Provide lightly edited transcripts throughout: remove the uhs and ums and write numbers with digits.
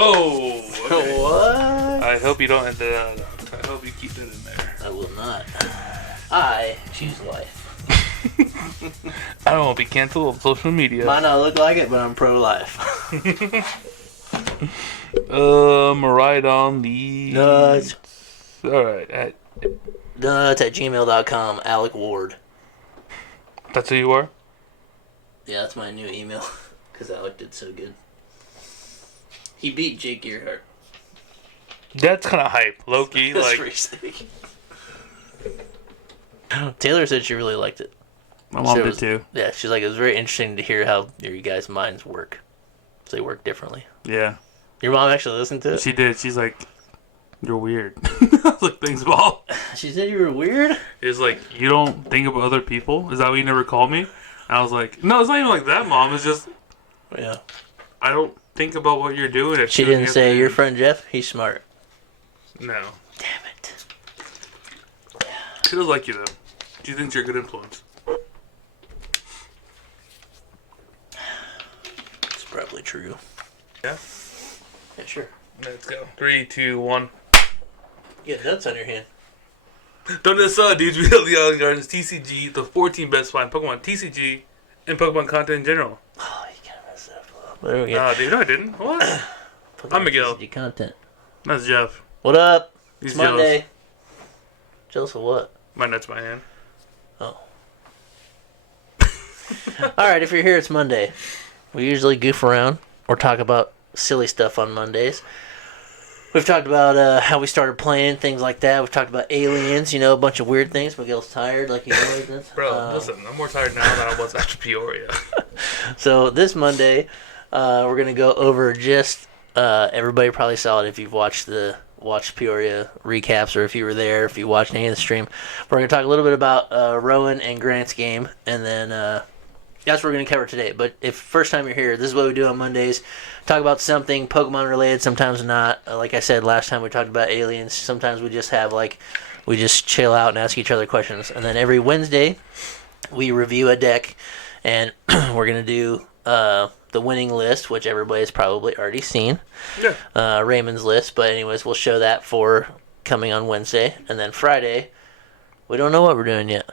Oh! Okay. What? I hope you don't end that. I hope you keep it in there. I will not. I choose life. I don't want to be canceled on social media. Might not look like it, but I'm pro-life. Right on the... Nuts. Alright. Nuts at gmail.com. Alec Ward. That's who you are? Yeah, that's my new email. Because Alec did so good. He beat Jake Gearhart. That's kind of hype. Low-key, That's like... pretty sick. Taylor said she really liked it. My mom did too. Yeah, she's like, it was very interesting to hear how you guys' minds work. So they work differently. Yeah. Your mom actually listened to it? She did. She's like, you're weird. I was like, thanks, Mom. She said you were weird? It's like, you don't think about other people? Is that what you never called me? I was like, no, it's not even like that, Mom. It's just, Yeah. I don't think about what you're doing. She didn't say, your friend Jeff, he's smart. No. Damn it. She does like you, though. She thinks you're a good influence. It's probably true. Yeah? Yeah, sure. Let's go. 3, 2, 1. You got nuts on your hand. Don't miss out, dudes. We have the Island Gardens, TCG, the 14 best find Pokemon TCG, and Pokemon content in general. Oh, you kind of messed that up. There we go. Dude, no, I didn't. What? I'm Miguel. TCG content. That's Jeff. What up? He's It's Monday. Jealous of what? My nuts, my hand. Oh. Alright, if you're here, it's Monday. We usually goof around or talk about silly stuff on Mondays. We've talked about how we started playing, things like that. We've talked about aliens, a bunch of weird things. Miguel's tired, like he always is. Bro, listen, I'm more tired now than I was after Peoria. So this Monday, we're going to go over just, everybody probably saw it if you've watched Peoria recaps, or if you were there, if you watched any of the stream. We're going to talk a little bit about Rowan and Grant's game, and then that's what we're going to cover today. But if first time you're here, this is what we do on Mondays. Talk about something Pokemon related, sometimes not. Like I said last time, we talked about aliens. Sometimes we just have we just chill out and ask each other questions. And then every Wednesday, we review a deck, and we're going to do the winning list, which everybody's probably already seen. Yeah. Raymond's list. But anyways, we'll show that for coming on Wednesday. And then Friday, we don't know what we're doing yet.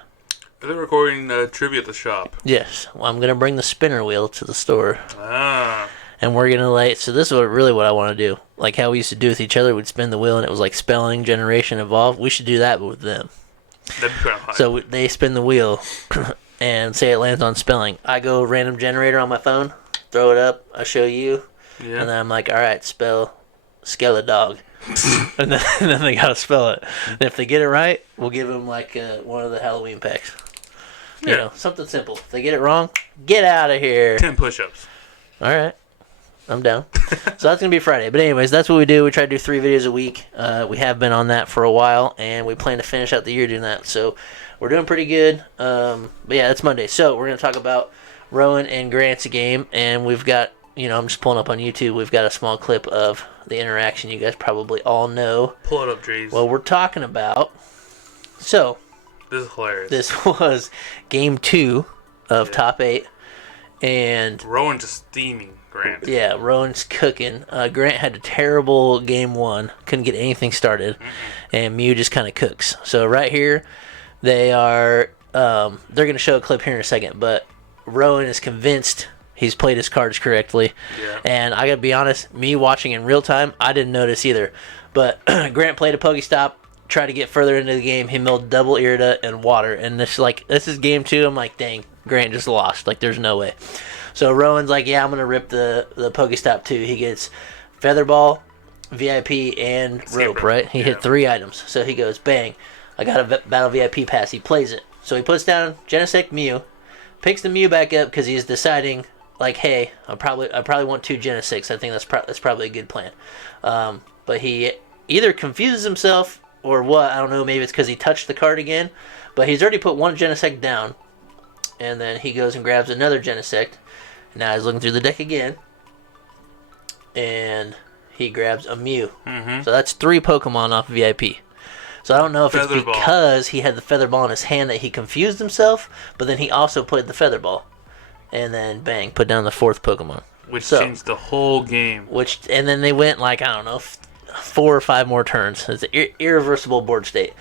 Are they recording trivia at the shop? Yes. Well, I'm going to bring the spinner wheel to the store. Ah. And we're going to so this is really what I want to do. Like how we used to do with each other. We'd spin the wheel and it was like spelling, generation, evolve. We should do that with them. That'd be kind of high. So they spin the wheel and say it lands on spelling. I go random generator on my phone, throw it up, I show you. Yeah. And then I'm like, all right, spell Skeledog. and then they got to spell it. And if they get it right, we'll give them one of the Halloween packs. Yeah. Something simple. If they get it wrong, get out of here. 10 push-ups. All right. I'm down. So that's going to be Friday. But anyways, that's what we do. We try to do 3 videos a week. We have been on that for a while, and we plan to finish out the year doing that. So we're doing pretty good. But yeah, it's Monday. So we're going to talk about Rowan and Grant's game, and we've got, I'm just pulling up on YouTube. We've got a small clip of the interaction you guys probably all know. Pull it up, Drees. What we're talking about. So this is hilarious. This was game 2 of top 8. And Rowan just steaming Grant. Yeah, Rowan's cooking. Grant had a terrible game 1. Couldn't get anything started. And Mew just kind of cooks. So right here, they are... they're going to show a clip here in a second. But Rowan is convinced he's played his cards correctly. Yeah. And I got to be honest, me watching in real time, I didn't notice either. But Grant played a Pokestop, tried to get further into the game. He milled double Irida and water. And this is game 2. I'm like, dang, Grant just lost. There's no way. So Rowan's like, yeah, I'm going to rip the Pokestop too. He gets Feather Ball, VIP, and Rope, right? He hit 3 items. So he goes, bang, I got a Battle VIP pass. He plays it. So he puts down Genesect Mew, picks the Mew back up because he's deciding, hey, I probably want 2 Genesects. I think that's probably a good plan. But he either confuses himself or what, I don't know, maybe it's because he touched the card again. But he's already put 1 Genesect down. And then he goes and grabs another Genesect. Now he's looking through the deck again, and he grabs a Mew. Mm-hmm. So that's 3 Pokemon off VIP. So I don't know if it's because he had the Feather Ball in his hand that he confused himself, but then he also played the Feather Ball. And then, bang, put down the 4th Pokemon. Which changed the whole game. And then they went like, I don't know, 4 or 5 more turns. It's an irreversible board state.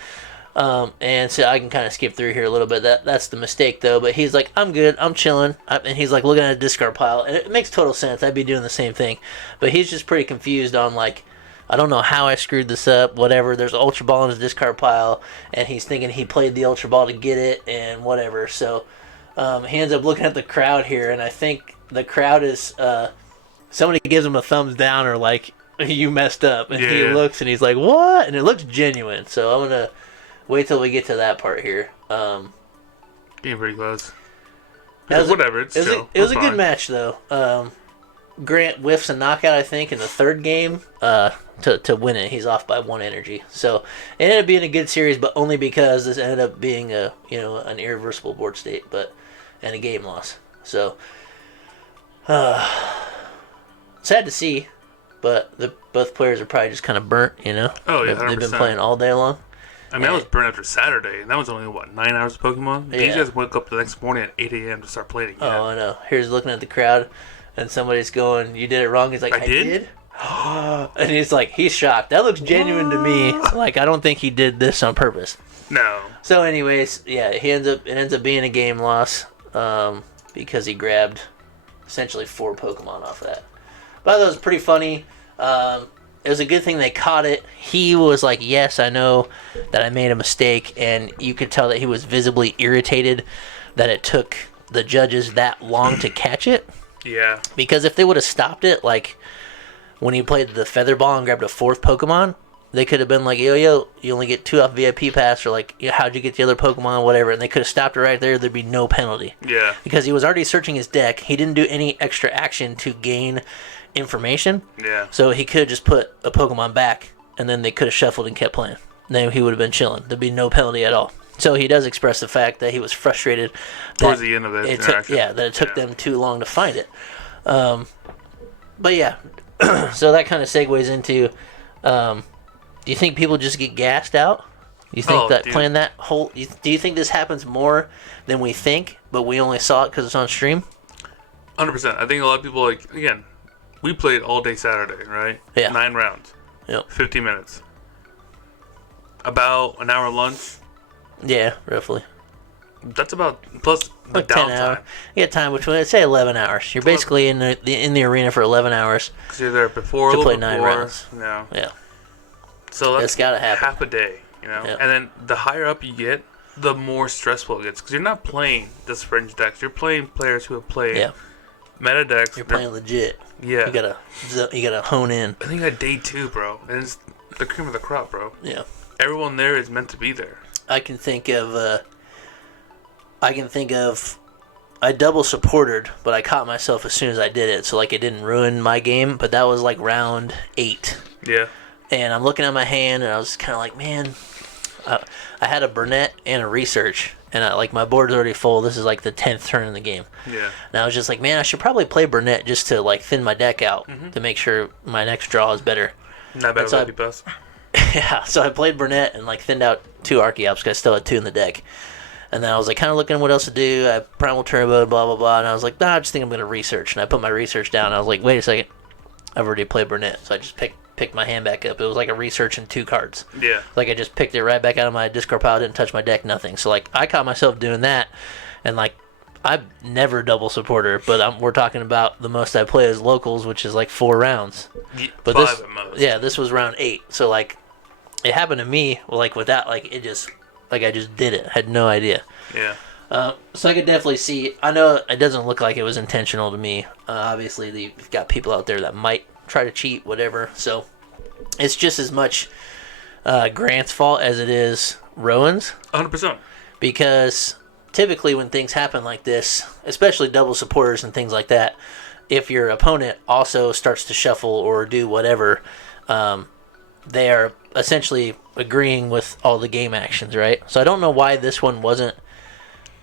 And so I can kind of skip through here a little bit. That's the mistake, though. But he's like, I'm good. I'm chilling. And he's like looking at a discard pile. And it makes total sense. I'd be doing the same thing. But he's just pretty confused on, like, I don't know how I screwed this up, whatever. There's an Ultra Ball in his discard pile. And he's thinking he played the Ultra Ball to get it and whatever. So he ends up looking at the crowd here. And I think the crowd is... somebody gives him a thumbs down or, like, you messed up. And he looks and he's like, what? And it looks genuine. So I'm going to... wait till we get to that part here. Getting pretty close. Whatever, it's chill. It was a good match, though. Grant whiffs a knockout, I think, in the third game to win it. He's off by 1 energy. So it ended up being a good series, but only because this ended up being an irreversible board state, and a game loss. So sad to see, but both players are probably just kind of burnt, Oh, yeah, 100%. They've been playing all day long. I mean, I was burnt after Saturday, and that was only, 9 hours of Pokemon? Yeah. These guys woke up the next morning at 8 a.m. to start playing again. Oh, I know. Here's looking at the crowd, and somebody's going, you did it wrong. He's like, I did? And he's like, he's shocked. That looks genuine to me. Like, I don't think he did this on purpose. No. So, anyways, yeah, it ends up being a game loss because he grabbed essentially 4 Pokemon off that. But that was pretty funny. It was a good thing they caught it. He was like, yes, I know that I made a mistake, and you could tell that he was visibly irritated that it took the judges that long to catch it. Yeah. Because if they would have stopped it, like when he played the Feather Ball and grabbed a 4th Pokemon, they could have been like, yo, you only get 2 off VIP pass, or like, how'd you get the other Pokemon, whatever, and they could have stopped it right there. There'd be no penalty. Yeah. Because he was already searching his deck. He didn't do any extra action to gain information. Yeah. So he could have just put a Pokemon back, and then they could have shuffled and kept playing. Then he would have been chilling. There'd be no penalty at all. So he does express the fact that he was frustrated towards the end of the interaction. That it took them too long to find it. But yeah, so that kind of segues into, do you think people just get gassed out? You think playing that whole... Do you think this happens more than we think, but we only saw it because it's on stream? 100%. I think a lot of people, again... We played all day Saturday, right? Yeah. 9 rounds. Yep. 50 minutes. About an hour lunch. Yeah, roughly. That's about plus the like 10 downtime. hours. You get time between, let's say 11 hours. You're basically in the arena for 11 hours. Because you're there before to play 9 rounds. Yeah. So that's gotta happen. Half a day, Yep. And then the higher up you get, the more stressful it gets. Because you're not playing this fringe decks. You're playing players who have played meta decks. You're playing legit. Yeah. You gotta hone in. I think at day 2, bro. And it's the cream of the crop, bro. Yeah. Everyone there is meant to be there. I double supported, but I caught myself as soon as I did it, so like it didn't ruin my game, but that was like round 8. Yeah. And I'm looking at my hand, and I was kind of like, man, I had a Burnett and a Research, and my board's already full. This is like the 10th turn in the game. Yeah. And I was just like, man, I should probably play Burnett just to like thin my deck out to make sure my next draw is better. Not bad with bus. Yeah, so I played Burnett and like thinned out 2 Archeops because I still had 2 in the deck. And then I was like kind of looking at what else to do. I Primal Turbo, blah, blah, blah. And I was like, nah, I just think I'm going to research. And I put my research down. And I was like, wait a second. I've already played Burnett. So I just picked my hand back up. It was like a research and 2 cards. Yeah. Like I just picked it right back out of my discard pile. Didn't touch my deck, nothing. So like I caught myself doing that. And like I've never double supporter, but we're talking about the most I play is locals, which is like 4 rounds. But 5 at most. Yeah, this was round 8. So like it happened to me like with that, like it just, like I just did it. I had no idea. Yeah. So I could definitely see. I know it doesn't look like it was intentional to me. Obviously, you've got people out there that might try to cheat, whatever. So it's just as much Grant's fault as it is Rowan's. 100%. Because typically when things happen like this, especially double supporters and things like that, if your opponent also starts to shuffle or do whatever, they are essentially agreeing with all the game actions, right? So I don't know why this one wasn't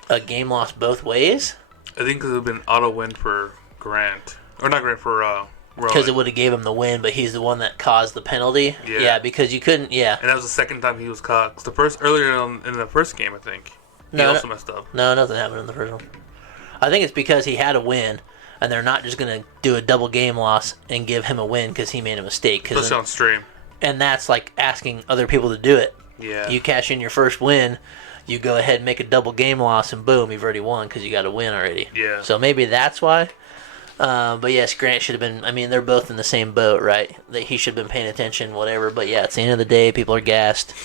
a game loss both ways. I think because it would have been auto win for Grant. Or not Grant, for Rowan. Because it would have gave him the win, but he's the one that caused the penalty. Yeah, because you couldn't, And that was the second time he was caught. Because earlier in the first game, I think, he also messed up. No, nothing happened in the first one. I think it's because he had a win, and they're not just going to do a double game loss and give him a win because he made a mistake. Especially on stream. And that's like asking other people to do it. Yeah. You cash in your first win, you go ahead and make a double game loss, and boom, you've already won because you got a win already. Yeah. So maybe that's why. But yes, Grant should have been. I mean, they're both in the same boat, right? He should have been paying attention, whatever. But yeah, it's the end of the day. People are gassed.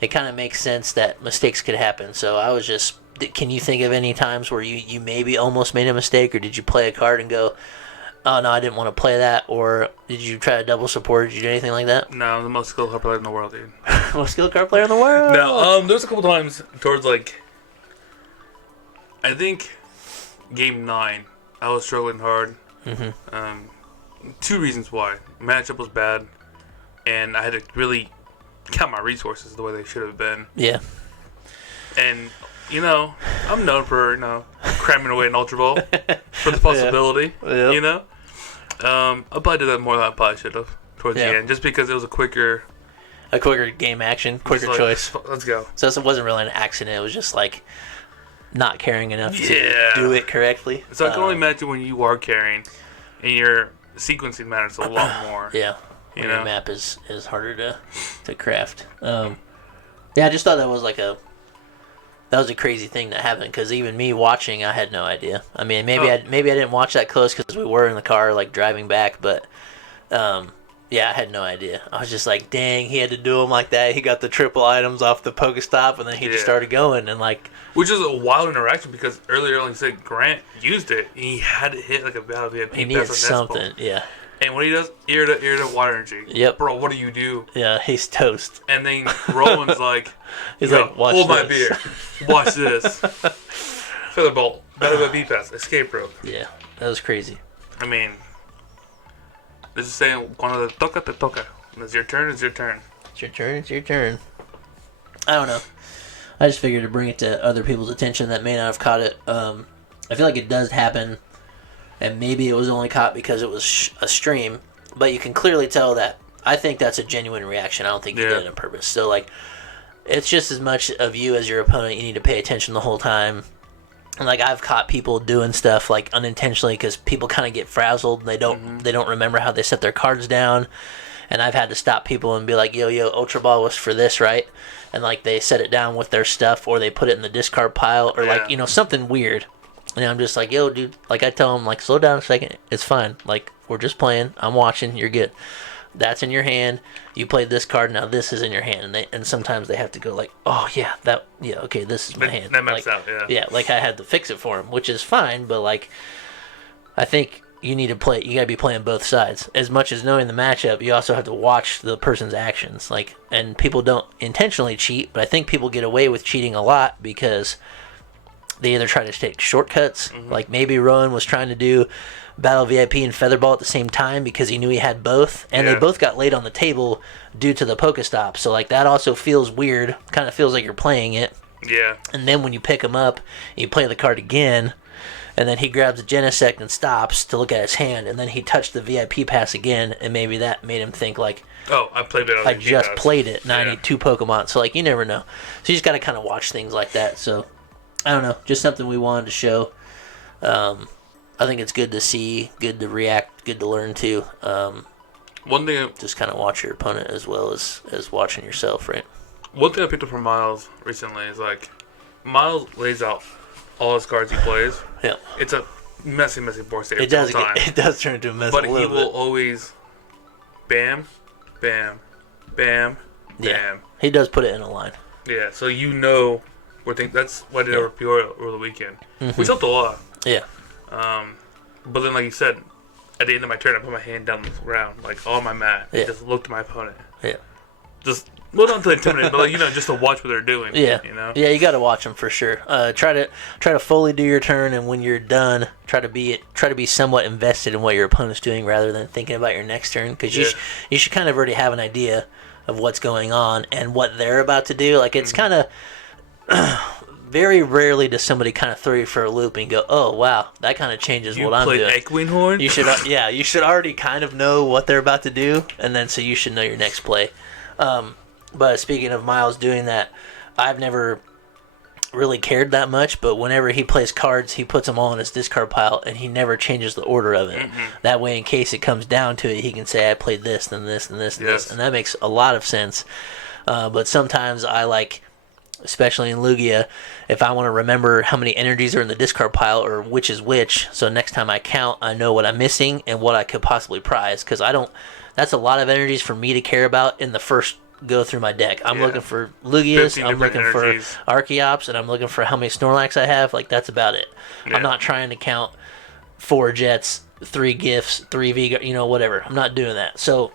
It kind of makes sense that mistakes could happen. So I was just. Can you think of any times where you maybe almost made a mistake, or did you play a card and go, "Oh no, I didn't want to play that," or did you try to double support? Did you do anything like that? No, I'm the most skilled card player in the world, dude. Most skilled card player in the world. No, there was a couple times towards like. I think game 9, I was struggling hard. Mm-hmm. 2 reasons why. Matchup was bad, and I had to really count my resources the way they should have been. Yeah. And, I'm known for, cramming away an Ultra Ball for the possibility, Yep. I probably did that more than I probably should have towards the end, just because it was a quicker game action, quicker choice. Let's go. So it wasn't really an accident. It was just like not caring enough to do it correctly. So I can only imagine when you are carrying, and your sequencing matters a lot more. Yeah, your map is harder to craft. I just thought that was a crazy thing that happened because even me watching, I had no idea. I mean, maybe I didn't watch that close because we were in the car like driving back, but yeah, I had no idea. I was just like, dang, he had to do them like that. He got the triple items off the Pokestop, and then he just started going and like. Which is a wild interaction because earlier, like you said, Grant used it. And he had to hit like a battle VIP. He needed something, yeah. And what he does, ear to water energy. Yep. Bro, what do you do? Yeah, he's toast. And then Rowan's like, he's like, watch hold this. my beer. Watch this. Featherbolt, battle VIP pass, escape rope. Yeah, that was crazy. I mean, this is saying, cuando te toca, te toca. When it's your turn, it's your turn. It's your turn. I don't know. I just figured to bring it to other people's attention that may not have caught it. I feel like it does happen, and maybe it was only caught because it was a stream, but you can clearly tell that I think that's a genuine reaction. I don't think you did it on purpose. So, like, it's just as much of you as your opponent. You need to pay attention the whole time. And, like, I've caught people doing stuff, like, unintentionally because people kind of get frazzled. They don't remember how they set their cards down. And I've had to stop people and be like, yo, Ultra Ball was for this, right? And, like, they set it down with their stuff or they put it in the discard pile or, like, something weird. And I'm just like, yo, dude, like, I tell them, like, slow down a second. It's fine. Like, we're just playing. I'm watching. You're good. That's in your hand. You played this card. Now this is in your hand. And sometimes they have to go like, oh, yeah, okay, this is my hand. That maps like, out, yeah. Yeah, like I had to fix it for him, which is fine. But, like, I think you need to play. You got to be playing both sides. As much as knowing the matchup, you also have to watch the person's actions. Like, and people don't intentionally cheat, but I think people get away with cheating a lot because they either try to take shortcuts. Like maybe Rowan was trying to do Battle VIP and Featherball at the same time because he knew he had both, and they both got laid on the table due to the Pokestop. So like that also feels weird. Kind of feels like you're playing it. Yeah. And then when you pick him up, you play the card again, and then he grabs a Genesect and stops to look at his hand, and then he touched the VIP pass again, and maybe that made him think like, oh, I played it. I just played it. Now I need 2 Pokemon. So like you never know. So you just got to kind of watch things like that. So I don't know, just something we wanted to show. I think it's good to see, good to react, good to learn too. One thing, just kind of watch your opponent as well as watching yourself, right? One thing I picked up from Miles recently is like, Miles lays out all his cards he plays. Yeah. It's a messy board state. It does turn into a mess. But he will always, bam, bam, bam, bam. He does put it in a line. Yeah, so that's what I did over Peoria over the weekend. Which helped a lot. Yeah. But then, like you said, at the end of my turn, I put my hand down on the ground, like on my mat, and just looked at my opponent. Yeah. Just, well, not to intimidate, but just to watch what they're doing. Yeah. Yeah, you got to watch them for sure. Try to fully do your turn, and when you're done, try to be somewhat invested in what your opponent's doing rather than thinking about your next turn, because you should kind of already have an idea of what's going on and what they're about to do. Like it's kind of. Very rarely does somebody kind of throw you for a loop and go, "Oh wow, that kind of changes what I'm doing." You played Echoing Horn? You should already kind of know what they're about to do, and then so you should know your next play. But speaking of Miles doing that, I've never really cared that much, but whenever he plays cards, he puts them all in his discard pile, and he never changes the order of it. Mm-hmm. That way, in case it comes down to it, he can say, I played this, then this, and this, and this. And that makes a lot of sense. But sometimes I like, especially in Lugia, if I want to remember how many energies are in the discard pile or which is which, so next time I count, I know what I'm missing and what I could possibly prize, because that's a lot of energies for me to care about in the first go through my deck. I'm looking for Lugias, I'm looking energies. For Archeops, and I'm looking for how many Snorlax I have. Like, that's about it. Yeah. I'm not trying to count 4 Jets, 3 Gifts, 3 V, whatever. I'm not doing that. So,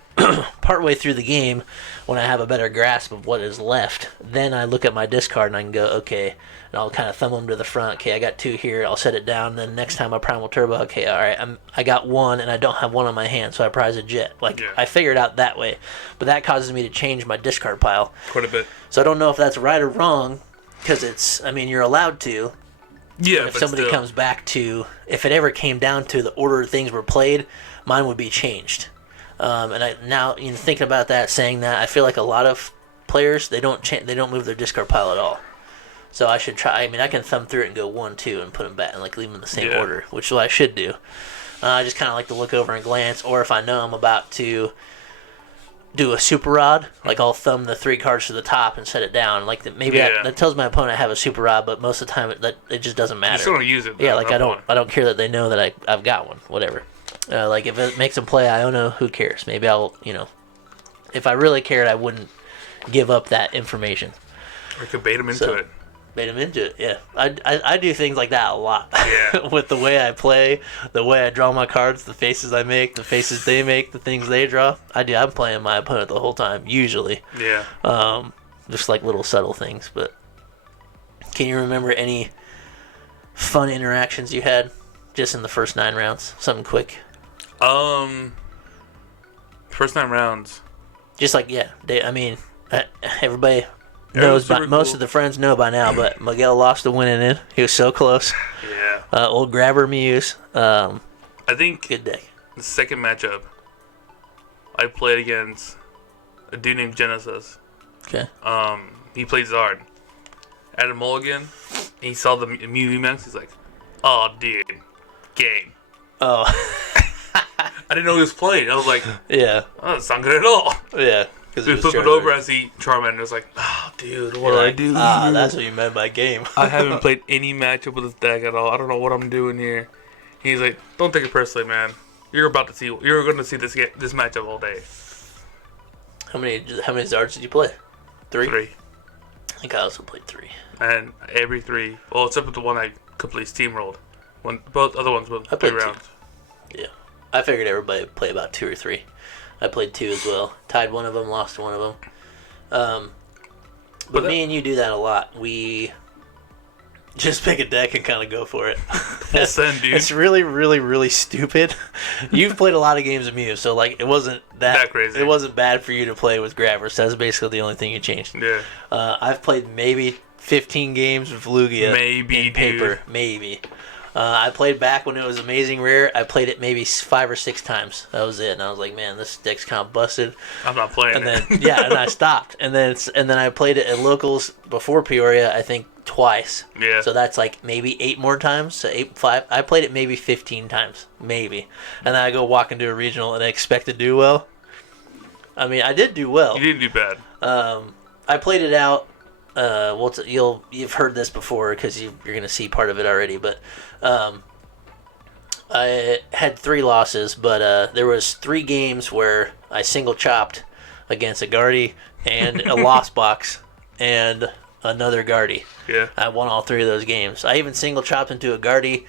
partway through the game, when I have a better grasp of what is left, then I look at my discard and I can go, okay, and I'll kind of thumb them to the front. Okay, I got 2 here. I'll set it down. Then next time I Primal Turbo, okay, all right, I got 1 and I don't have 1 on my hand, so I prize a Jet. I figure it out that way. But that causes me to change my discard pile quite a bit. So I don't know if that's right or wrong, because you're allowed to. Yeah, but if somebody comes back to, if it ever came down to the order things were played, mine would be changed. Now thinking about that, saying that, I feel like a lot of players, they don't move their discard pile at all. So I should try. I can thumb through it and go 1, 2, and put them back and leave them in the same order, which is what I should do. I just kind of like to look over and glance, or if I know I'm about to do a super rod, I'll thumb the 3 cards to the top and set it down. That tells my opponent I have a super rod, but most of the time it just doesn't matter. You still don't use it. Yeah, I don't care that they know that I've got one. Whatever. If it makes them play Iono, who cares? Maybe I'll, if I really cared, I wouldn't give up that information. Or you could bait them into it. Bait them into it, yeah. I do things like that a lot. Yeah. With the way I play, the way I draw my cards, the faces I make, the faces they make, the things they draw. I'm playing my opponent the whole time, usually. Yeah. Just like little subtle things, but can you remember any fun interactions you had just in the first 9 rounds? Something quick. First 9 rounds. Just everybody knows, most of the friends know by now, but Miguel lost the winning in. He was so close. Yeah. Old Grabber Muse. I think good day. The second matchup, I played against a dude named Genesis. Okay. He played Zard. At a mulligan, he saw the Mew Max. He's like, "Oh, dude, game." Oh. I didn't know he was playing. I was like, yeah. Oh, that's not good at all. Yeah. He flipped it over as he Charmander and was like, oh, dude, what do I do? That's what you meant by game. I haven't played any matchup with this deck at all. I don't know what I'm doing here. He's like, don't take it personally, man. You're going to see this matchup all day. How many Zards did you play? 3? 3. I think I also played 3. And every 3, well, except for the one I completely steamrolled. Both other ones went 3 rounds. 2. Yeah. I figured everybody would play about 2 or 3. I played 2 as well. Tied one of them, lost one of them. But me and you do that a lot. We just pick a deck and kind of go for it. Full send, dude. It's really, really, really stupid. You've played a lot of games of Mew, so it wasn't that crazy. It wasn't bad for you to play with Grabber. So that's basically the only thing you changed. Yeah. I've played maybe 15 games with Lugia. Maybe, in paper. Dude. Maybe. I played back when it was Amazing Rare. I played it maybe 5 or 6 times. That was it. And I was like, man, this deck's kind of busted. I'm not playing and then, yeah, and I stopped. And then I played it at locals before Peoria, I think, twice. Yeah. So that's maybe 8 more times. So 5. I played it maybe 15 times. Maybe. And then I go walk into a regional and I expect to do well. I did do well. You didn't do bad. I played it out. You've heard this before because you're gonna see part of it already, but I had 3 losses, but there was 3 games where I single chopped against a Guardy and a Lost Box and another Guardy. Yeah. I won all 3 of those games. I even single chopped into a Guardy,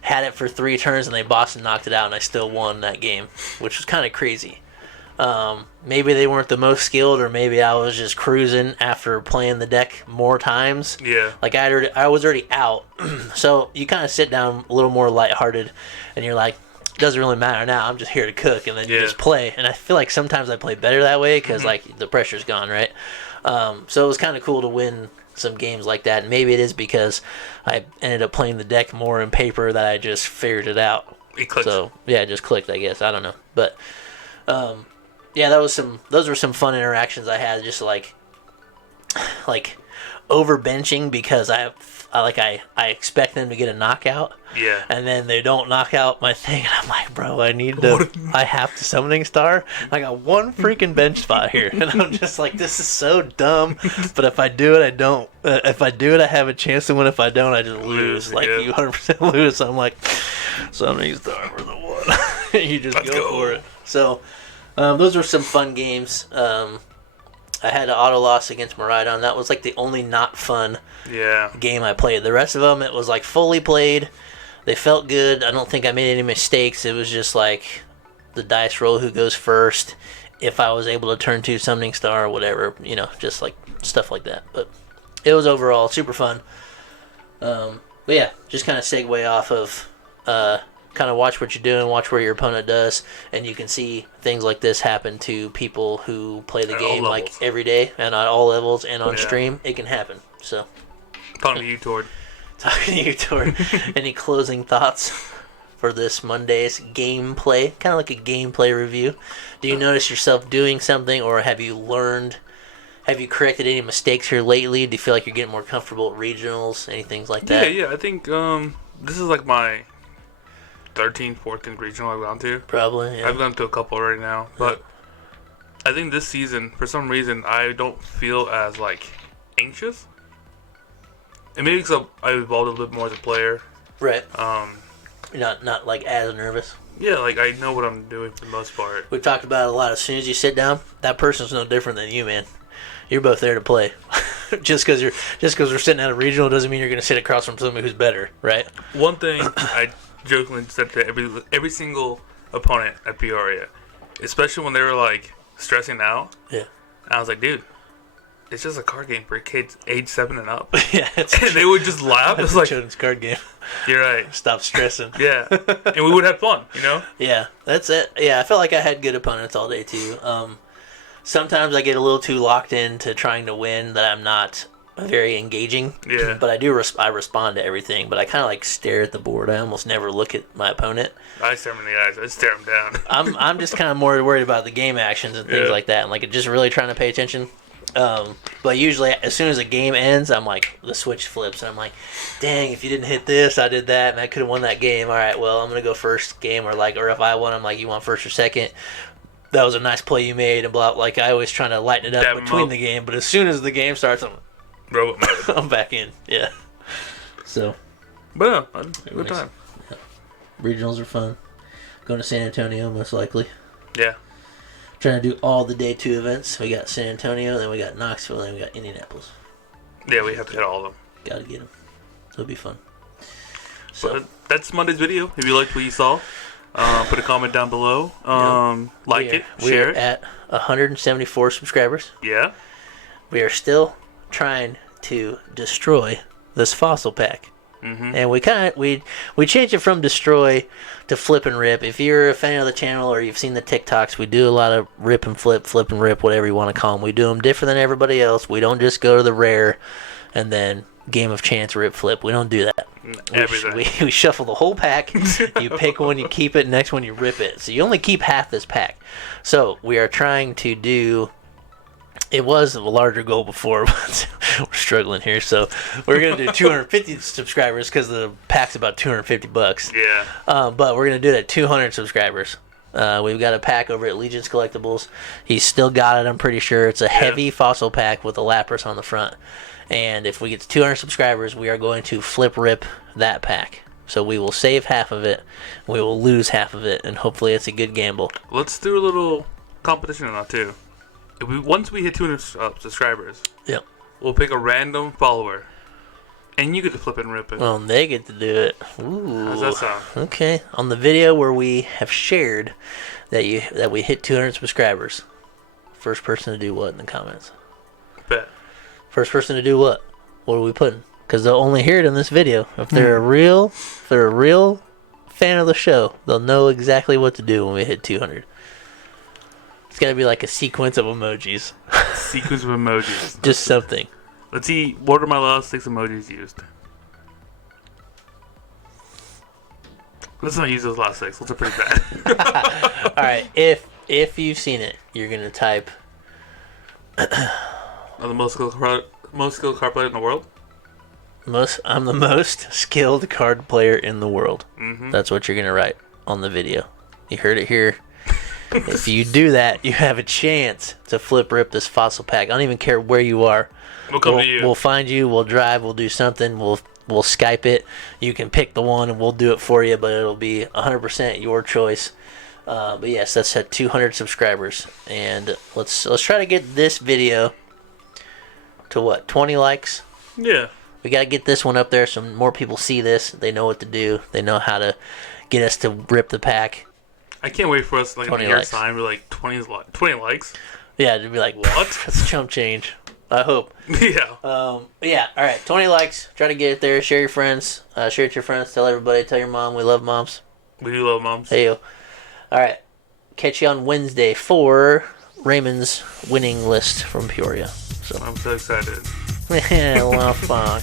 had it for 3 turns, and they bossed and knocked it out, and I still won that game, which was kind of crazy. Maybe they weren't the most skilled, or maybe I was just cruising after playing the deck more times. Yeah. I was already out, so you kind of sit down a little more lighthearted, and you're like, it doesn't really matter now. I'm just here to cook, and then you just play. And I feel like sometimes I play better that way because the pressure's gone, right? So it was kind of cool to win some games like that. And maybe it is because I ended up playing the deck more in paper that I just figured it out. It clicked. So yeah, it just clicked, I guess. I don't know, but. Yeah, those were some fun interactions I had, just like over benching because I I expect them to get a knockout. Yeah. And then they don't knock out my thing, and I'm like, bro, I have to summoning star. I got one freaking bench spot here, and I'm just like, this is so dumb. But if I do it, I don't. If I do it, I have a chance to win. If I don't, I just lose. Like you 100% lose. So I'm like, summoning star for the one. You just go for it. So those were some fun games. I had an auto loss against Maridon. That was like the only not fun game I played. The rest of them, it was like fully played. They felt good. I don't think I made any mistakes. It was just like the dice roll who goes first. If I was able to turn 2 Summoning Star or whatever, just like stuff like that. But it was overall super fun. But yeah, just kind of segue off of kind of watch what you're doing, watch where your opponent does, and you can see things like this happen to people who play the game like every day and at all levels and on stream. It can happen. So, talking to you, Tord. Any closing thoughts for this Monday's gameplay? Kind of like a gameplay review. Do you notice yourself doing something, or have you corrected any mistakes here lately? Do you feel like you're getting more comfortable at regionals, anything like that? Yeah. I think this is like my 13th, 14th regional I've gone to. Probably, yeah. I've gone to a couple already now, but I think this season, for some reason, I don't feel as like anxious. And maybe because I've evolved a little bit more as a player. Right. You're not like as nervous. Yeah, like I know what I'm doing for the most part. We've talked about it a lot. As soon as you sit down, that person's no different than you, man. You're both there to play. just because we're sitting at a regional doesn't mean you're going to sit across from somebody who's better, right? One thing I jokingly said to every single opponent at Peoria, especially when they were like stressing out. Yeah. I was like, dude, it's just a card game for kids age 7 and up. Yeah, and they would just laugh. It's like children's card game. You're right. Stop stressing. Yeah, and we would have fun, Yeah, that's it. Yeah, I felt like I had good opponents all day too. Sometimes I get a little too locked into trying to win that I'm not very engaging. Yeah. But I respond to everything. But I kind of like stare at the board. I almost never look at my opponent. I stare him in the eyes. I stare him down. I'm just kind of more worried about the game actions and things like that, and like just really trying to pay attention. But usually, as soon as a game ends, I'm like, the switch flips, and I'm like, dang, if you didn't hit this, I did that, and I could have won that game. All right, well, I'm gonna go first game, or if I won, I'm like, you want first or second? That was a nice play you made, and blah. Like I always trying to lighten it up between the game, but as soon as the game starts, I'm back in. Yeah. So. But yeah, good time. Yeah. Regionals are fun. Going to San Antonio, most likely. Yeah. Trying to do all the day 2 events. We got San Antonio, then we got Knoxville, then we got Indianapolis. Yeah, we have to hit all of them. Gotta get them. So it'll be fun. So but that's Monday's video. If you liked what you saw, put a comment down below. Share it. We're at 174 subscribers. Yeah. We are still trying to destroy this fossil pack. Mm-hmm. And we changed it from destroy to flip and rip. If you're a fan of the channel or you've seen the TikToks, we do a lot of rip and flip and rip, whatever you want to call them. We do them different than everybody else. We don't just go to the rare and then game of chance rip flip. We don't do that. We shuffle the whole pack. You pick one, you keep it. Next one, you rip it. So you only keep half this pack. So we are trying to do. It was a larger goal before, but we're struggling here. So we're gonna do 250 subscribers because the pack's about $250. Yeah. But we're gonna do it at 200 subscribers. We've got a pack over at Legion's Collectibles. He's still got it. I'm pretty sure it's a heavy fossil pack with a Lapras on the front. And if we get to 200 subscribers, we are going to flip rip that pack. So we will save half of it, we will lose half of it, and hopefully it's a good gamble. Let's do a little competition on that too. Once we hit 200 subscribers, we'll pick a random follower, and you get to flip it and rip it. Well, they get to do it. Ooh. How's that sound? Okay. On the video where we have shared that we hit 200 subscribers, first person to do what in the comments? Bet. First person to do what? What are we putting? Because they'll only hear it in this video. If they're a real fan of the show, they'll know exactly what to do when we hit 200. It's got to be like a sequence of emojis. Sequence of emojis. Just something. Let's see. What are my last 6 emojis used? Let's not use those last 6. Those are pretty bad. All right. If you've seen it, you're gonna type. The most skilled car player in the world. I'm the most skilled card player in the world. Mm-hmm. That's what you're gonna write on the video. You heard it here. If you do that, you have a chance to flip rip this fossil pack. I don't even care where you are. We'll come to you. We'll find you. We'll drive. We'll do something. We'll Skype it. You can pick the one, and we'll do it for you. But it'll be 100% your choice. But yes, that's at 200 subscribers, and let's try to get this video to what 20 likes. Yeah. We gotta get this one up there so more people see this. They know what to do. They know how to get us to rip the pack. I can't wait for us like in a 20 year's likes. time. We're like 20 likes. Yeah, to be like, What? That's chump change. I hope. Yeah. Yeah. All right, 20 likes. Try to get it there. Share your friends. Share it to your friends. Tell everybody. Tell your mom. We love moms. We do love moms. Hey yo. All right. Catch you on Wednesday for Raymond's winning list from Peoria. So I'm so excited. yeah, well, fuck.